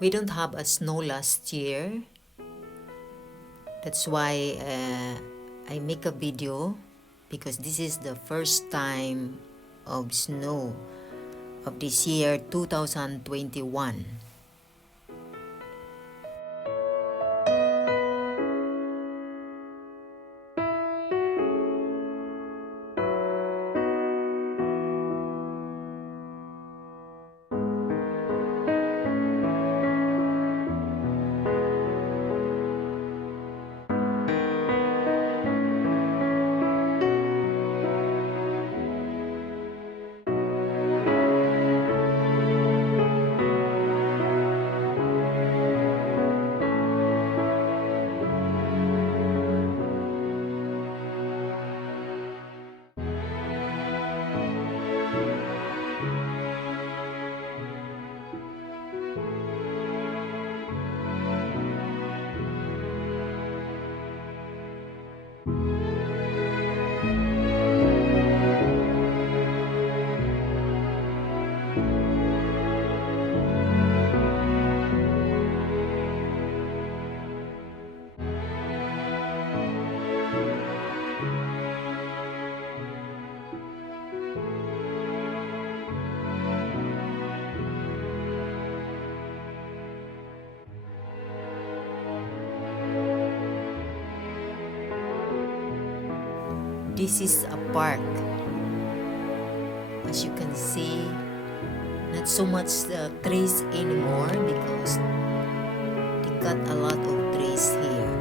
We don't have a snow last year. That's why I make a video, because this is the first time of snow of this year 2021. This is a park. As you can see, not so much trees anymore because they cut a lot of trees here.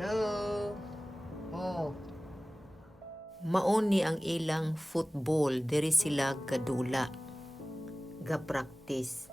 Hello. Oh. Mao ni ang ilang football, diri sila gadula, ga practice.